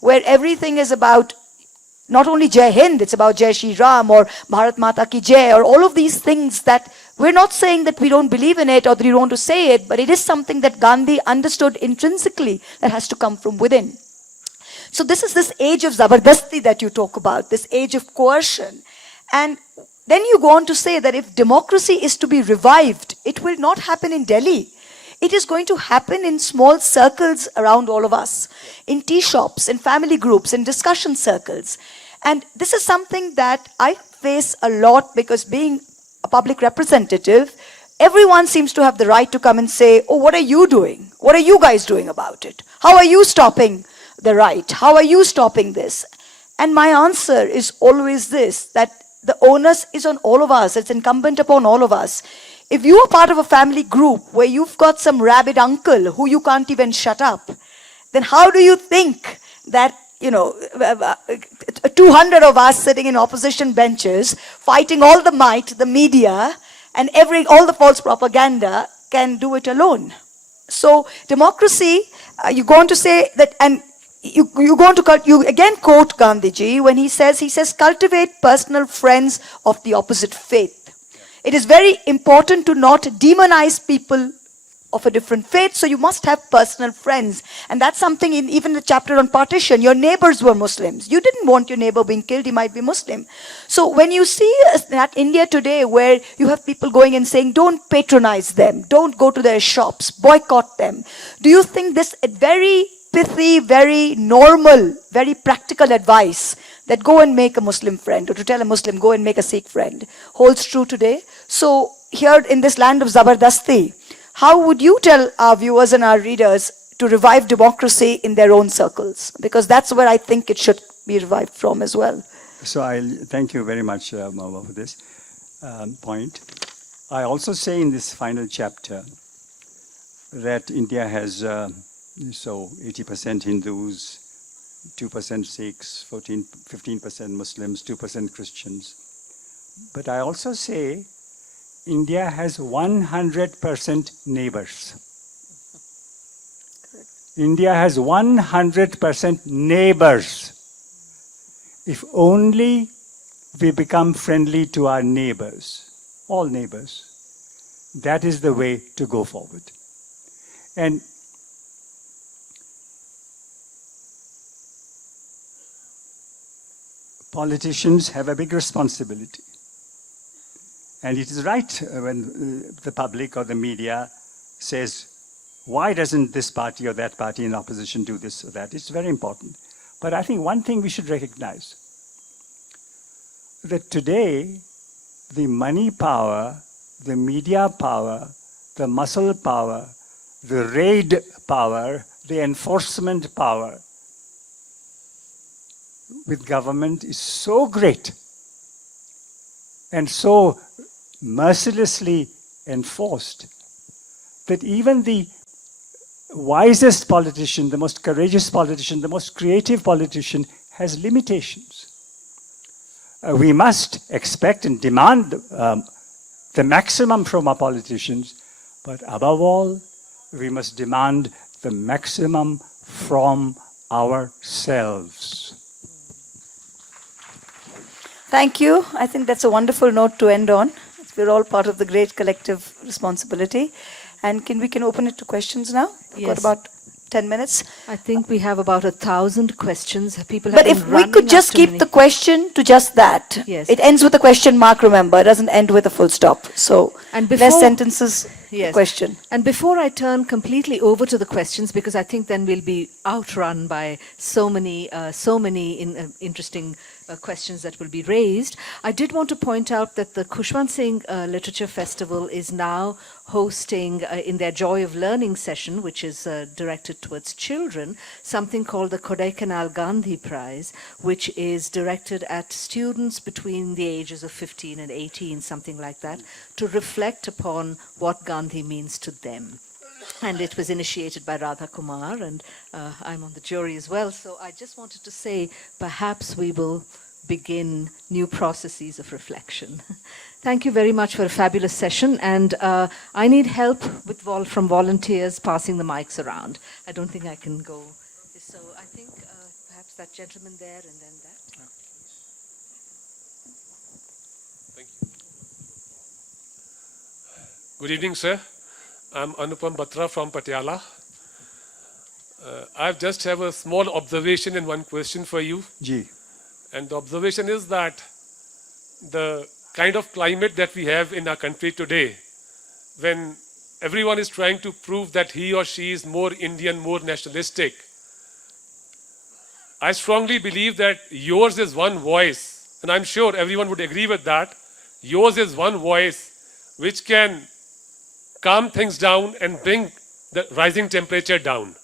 where everything is about not only Jai Hind, it's about Jai Shri Ram or Bharat Mata Ki Jai or all of these things that we're not saying that we don't believe in it or that we don't want to say it, but it is something that Gandhi understood intrinsically that has to come from within. So this is this age of zabardasti that you talk about, this age of coercion. And then you go on to say that if democracy is to be revived, it will not happen in Delhi. It is going to happen in small circles around all of us, in tea shops, in family groups, in discussion circles. And this is something that I face a lot because being a public representative, everyone seems to have the right to come and say, oh, what are you doing? What are you guys doing about it? How are you stopping the right? How are you stopping this? And my answer is always this, that the onus is on all of us. It's incumbent upon all of us. If you are part of a family group where you've got some rabid uncle who you can't even shut up, then how do you think that, 200 of us sitting in opposition benches, fighting all the might, the media, and all the false propaganda can do it alone? So democracy, you go on to say that, and you again quote Gandhiji when he says, cultivate personal friends of the opposite faith. It is very important to not demonize people of a different faith, so you must have personal friends. And that's something in even the chapter on partition. Your neighbors were Muslims. You didn't want your neighbor being killed, he might be Muslim. So when you see that India today where you have people going and saying, don't patronize them, don't go to their shops, boycott them, do you think this very pithy, very normal, very practical advice that go and make a Muslim friend, or to tell a Muslim, go and make a Sikh friend, holds true today? So here in this land of zabardasti, how would you tell our viewers and our readers to revive democracy in their own circles? Because that's where I think it should be revived from as well. So thank you very much, Mahua, for this point. I also say in this final chapter that India has 80% Hindus, 2% Sikhs, 15% Muslims, 2% Christians. But I also say India has 100% neighbors. India has 100% neighbors. If only we become friendly to our neighbors, all neighbors, that is the way to go forward. And politicians have a big responsibility. And it is right when the public or the media says, why doesn't this party or that party in opposition do this or that? It's very important. But I think one thing we should recognize, that today, the money power, the media power, the muscle power, the raid power, the enforcement power with government is so great and so mercilessly enforced that even the wisest politician, the most courageous politician, the most creative politician has limitations. We must expect and demand the maximum from our politicians, but above all, we must demand the maximum from ourselves. Thank you. I think that's a wonderful note to end on. We're all part of the great collective responsibility. And we can open it to questions now? We've got Yes. about 10 minutes. I think we have about 1,000 questions. People have But been if we running could up just to keep many- the question to just that. Yes. It ends with a question mark, remember. It doesn't end with a full stop. So And less before- sentences, Yes. question. And before I turn completely over to the questions, because I think then we'll be outrun by so many interesting questions that will be raised, I did want to point out that the Khushwant Singh Literature Festival is now hosting in their Joy of Learning session, which is directed towards children, something called the Kodaikanal Gandhi Prize, which is directed at students between the ages of 15 and 18, something like that, to reflect upon what Gandhi means to them. And it was initiated by Radha Kumar, and I'm on the jury as well. So I just wanted to say, perhaps we will begin new processes of reflection. Thank you very much for a fabulous session, and I need help from volunteers passing the mics around. I don't think I can go. So I think perhaps that gentleman there and then that. Thank you. Good evening, sir. I'm Anupam Batra from Patiala. I just have a small observation and one question for you. Ji. And the observation is that the kind of climate that we have in our country today, when everyone is trying to prove that he or she is more Indian, more nationalistic, I strongly believe that yours is one voice, and I'm sure everyone would agree with that. Yours is one voice which can calm things down and bring the rising temperature down.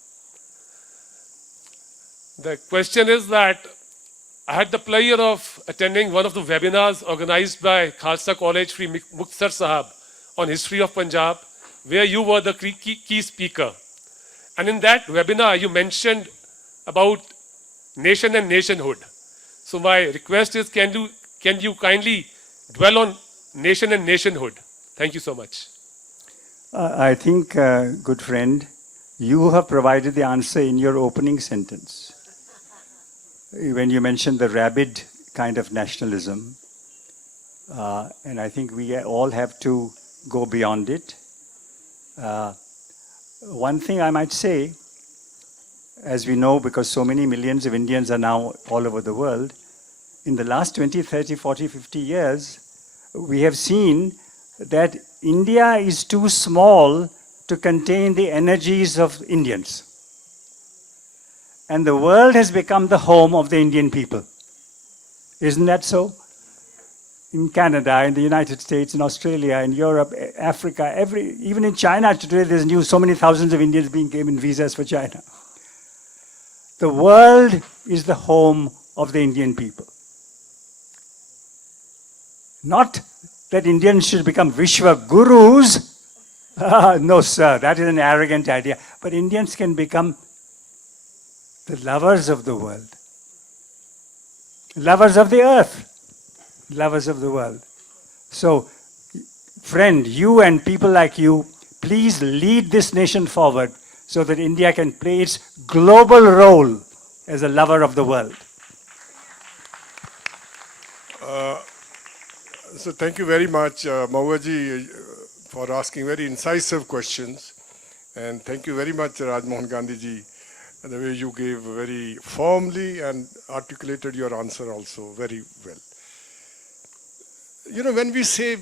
The question is that I had the pleasure of attending one of the webinars organized by Khalsa College, Sri Muktsar Sahab, on history of Punjab, where you were the key speaker. And in that webinar, you mentioned about nation and nationhood. So my request is, can you kindly dwell on nation and nationhood? Thank you so much. I think, good friend, you have provided the answer in your opening sentence. When you mentioned the rabid kind of nationalism, and I think we all have to go beyond it. One thing I might say, as we know, because so many millions of Indians are now all over the world, in the last 20, 30, 40, 50 years, we have seen that India is too small to contain the energies of Indians. And the world has become the home of the Indian people. Isn't that so? In Canada, in the United States, in Australia, in Europe, Africa, even in China today, there's news, so many thousands of Indians being given visas for China. The world is the home of the Indian people. Not that Indians should become Vishwa Gurus. No, sir, that is an arrogant idea. But Indians can become the lovers of the world, lovers of the earth, lovers of the world. So, friend, you and people like you, please lead this nation forward so that India can play its global role as a lover of the world. So thank you very much, Mahua ji, for asking very incisive questions. And thank you very much, Rajmohan Gandhi ji, the way you gave very firmly and articulated your answer also very well. You know, when we say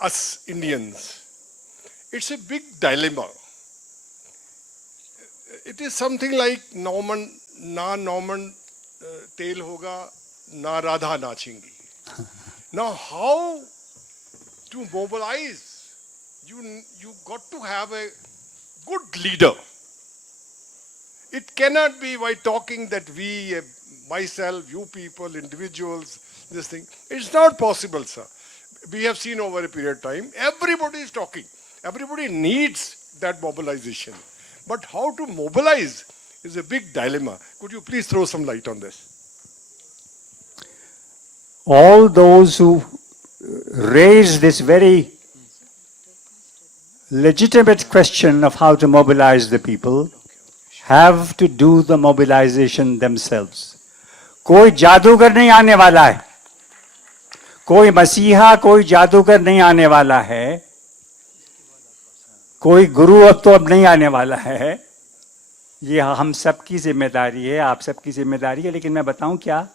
us Indians, it's a big dilemma. It is something like Norman, na Norman tel hoga, na Radha nachingi. Now, how to mobilize? You got to have a good leader. It cannot be by talking that we, myself, you people, individuals, this thing. It's not possible, sir. We have seen over a period of time, everybody is talking. Everybody needs that mobilization. But how to mobilize is a big dilemma. Could you please throw some light on this? All those who raise this very legitimate question of how to mobilize the people have to do the mobilization themselves. कोई जादूगर नहीं आने वाला है, कोई मसीहा, कोई जादूगर नहीं आने वाला है, कोई गुरु अब तो अब नहीं आने वाला है. ये हम सबकी जिम्मेदारी है, आप सबकी जिम्मेदारी है. लेकिन मैं बताऊं क्या,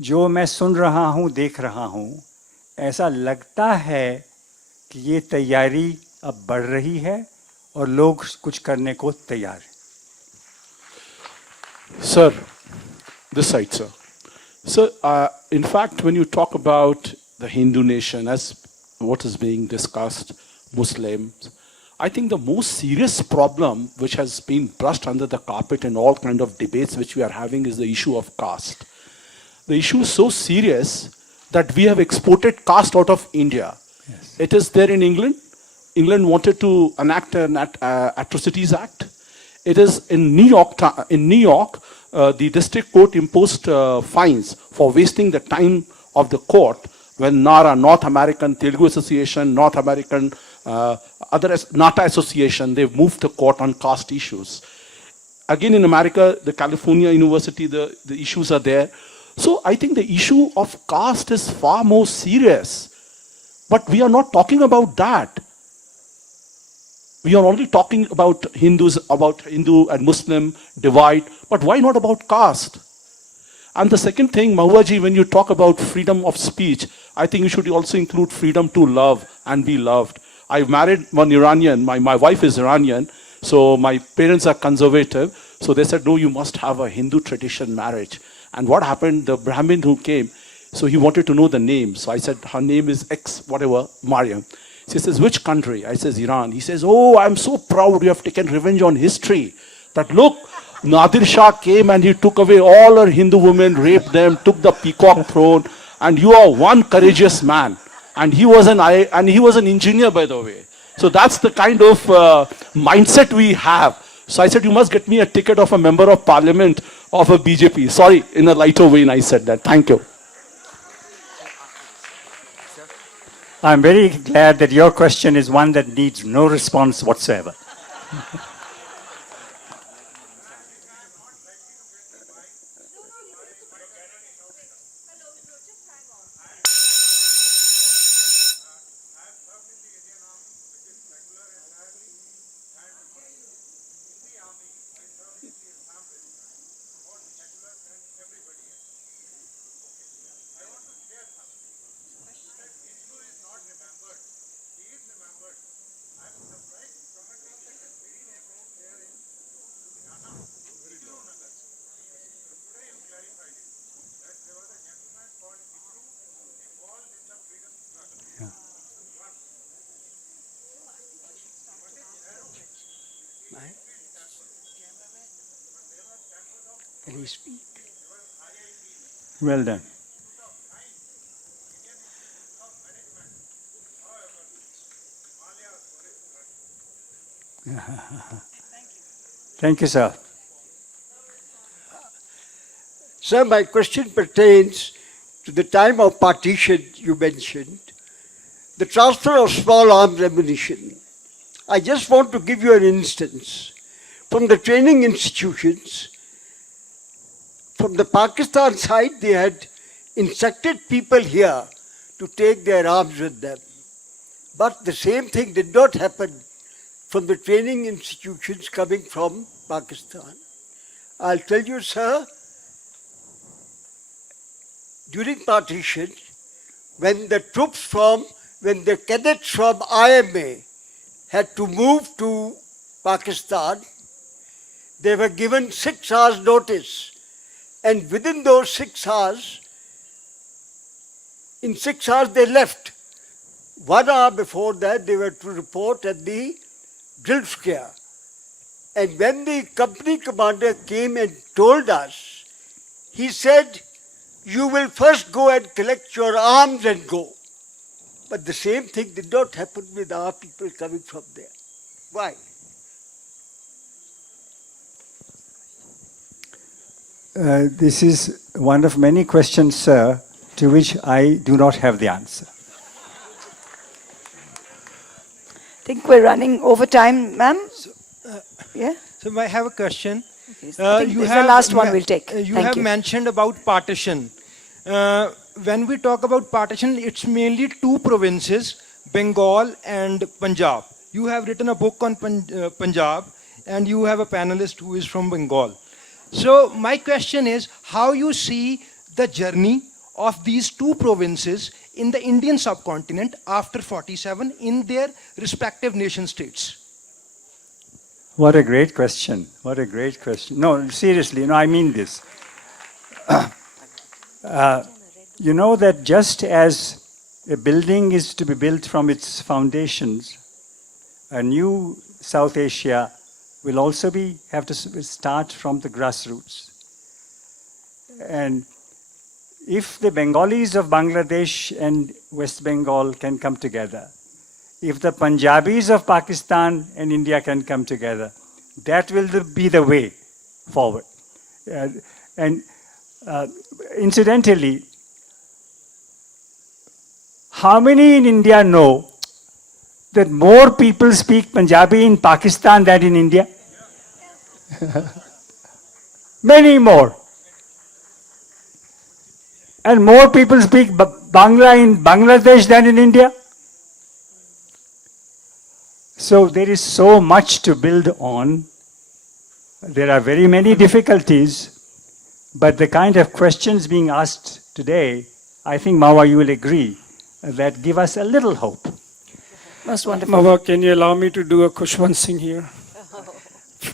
जो मैं सुन रहा हूं, देख रहा हूं, ऐसा लगता है कि ये तैयारी अब बढ़ रही है और लोग कुछ करने को तैयार हैं. Sir, this side, sir. Sir, in fact, when you talk about the Hindu nation as what is being discussed, Muslims, I think the most serious problem which has been brushed under the carpet in all kind of debates which we are having is the issue of caste. The issue is so serious that we have exported caste out of India. Yes. It is there in England. England wanted to enact an Atrocities Act. It is in New York. The district court imposed fines for wasting the time of the court when NARA, North American Telugu Association, North American other NATA Association, they've moved the court on caste issues. Again in America, the California University, the issues are there. So I think the issue of caste is far more serious. But we are not talking about that. We are only talking about Hindus, about Hindu and Muslim divide, but why not about caste? And the second thing, Mahua ji, when you talk about freedom of speech, I think you should also include freedom to love and be loved. I married one Iranian, my wife is Iranian, so my parents are conservative, so they said, no, you must have a Hindu tradition marriage. And what happened, the Brahmin who came, so he wanted to know the name. So I said, her name is X, whatever, Mariam. He says, which country? I says, Iran. He says, oh, I'm so proud you have taken revenge on history. That look, Nadir Shah came and he took away all our Hindu women, raped them, took the peacock throne, and you are one courageous man. And he was an engineer, by the way. So that's the kind of mindset we have. So I said, you must get me a ticket of a member of parliament of a BJP. Sorry, in a lighter vein I said that. Thank you. I'm very glad that your question is one that needs no response whatsoever. Can he speak? Well done. Thank you, sir. Sir, my question pertains to the time of partition you mentioned, the transfer of small arms ammunition. I just want to give you an instance. From the training institutions, from the Pakistan side, they had instructed people here to take their arms with them. But the same thing did not happen from the training institutions coming from Pakistan. I'll tell you, sir, during partition, when the cadets from IMA had to move to Pakistan, they were given 6 hours notice. And within those 6 hours, in 6 hours they left. 1 hour before that, they were to report at the drill square. And when the company commander came and told us, he said, you will first go and collect your arms and go. But the same thing did not happen with our people coming from there. Why? This is one of many questions, sir, to which I do not have the answer. I think we're running over time, ma'am. Yeah? So I have a question. Okay, I think this is the last one we'll take. You Thank have you. mentioned about partition. When we talk about partition, it's mainly two provinces, Bengal and Punjab. You have written a book on Punjab, and you have a panelist who is from Bengal. So my question is, how you see the journey of these two provinces in the Indian subcontinent after 47 in their respective nation states? What a great question. What a great question. No, seriously, I mean this. You know that just as a building is to be built from its foundations, a new South Asia will also have to start from the grassroots. And if the Bengalis of Bangladesh and West Bengal can come together, if the Punjabis of Pakistan and India can come together, that will be the way forward. Incidentally, how many in India know that more people speak Punjabi in Pakistan than in India? Many more. And more people speak Bangla in Bangladesh than in India? So there is so much to build on. There are very many difficulties, but the kind of questions being asked today, I think, Mahua, you will agree, that give us a little hope. Most wonderful. Mahua, can you allow me to do a Khushwant Singh here?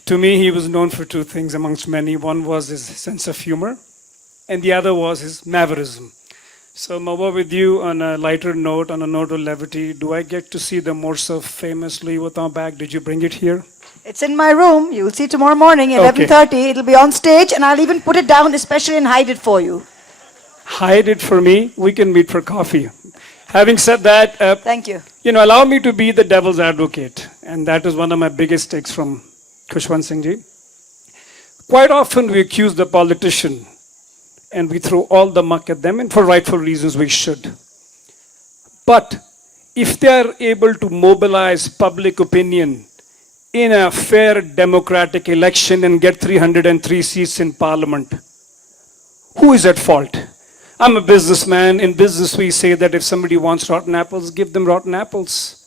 To me, he was known for two things amongst many. One was his sense of humor, and the other was his maverism. So, Mahua, with you on a lighter note, on a note of levity, do I get to see the more so famous Louis Vuitton bag? Did you bring it here? It's in my room. You'll see tomorrow morning at 11:30. It'll be on stage, and I'll even put it down especially and hide it for you. Hide it for me. We can meet for coffee. Having said that, Thank you. allow me to be the devil's advocate, and that is one of my biggest takes from Khushwant Singh ji. Quite often we accuse the politician and we throw all the muck at them, and for rightful reasons we should. But if they are able to mobilize public opinion in a fair democratic election and get 303 seats in parliament, who is at fault? I'm a businessman. In business we say that if somebody wants rotten apples, give them rotten apples.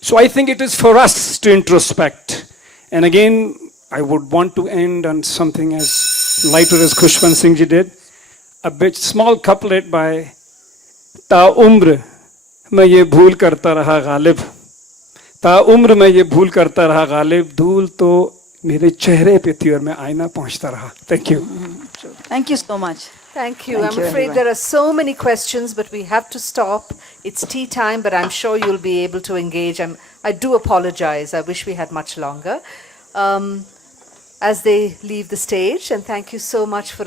So I think it is for us to introspect. And again, I would want to end on something as lighter as Khushwant Singh ji did. A bit small couplet by Ta umr मैं ये भूल करता रहा गालिब, ता उम्र में ये भूल करता रहा गालिब, धूल तो मेरे चेहरे पे थी और मैं आईना पहुंचता रहा. Thank you. Thank you so much. Thank you. Thank I'm you, afraid everyone. there are so many questions, but we have to stop. It's tea time, but I'm sure you'll be able to engage. I do apologize. I wish we had much longer. As they leave the stage, and thank you so much for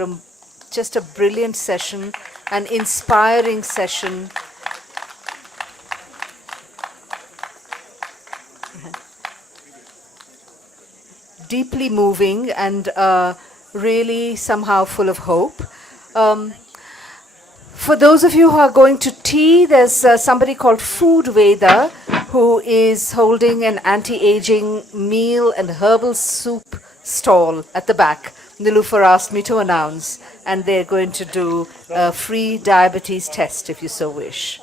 just a brilliant session, an inspiring session. deeply moving and really somehow full of hope. For those of you who are going to tea, there's somebody called Food Veda who is holding an anti-aging meal and herbal soup stall at the back. Niloufar asked me to announce, and they're going to do a free diabetes test if you so wish.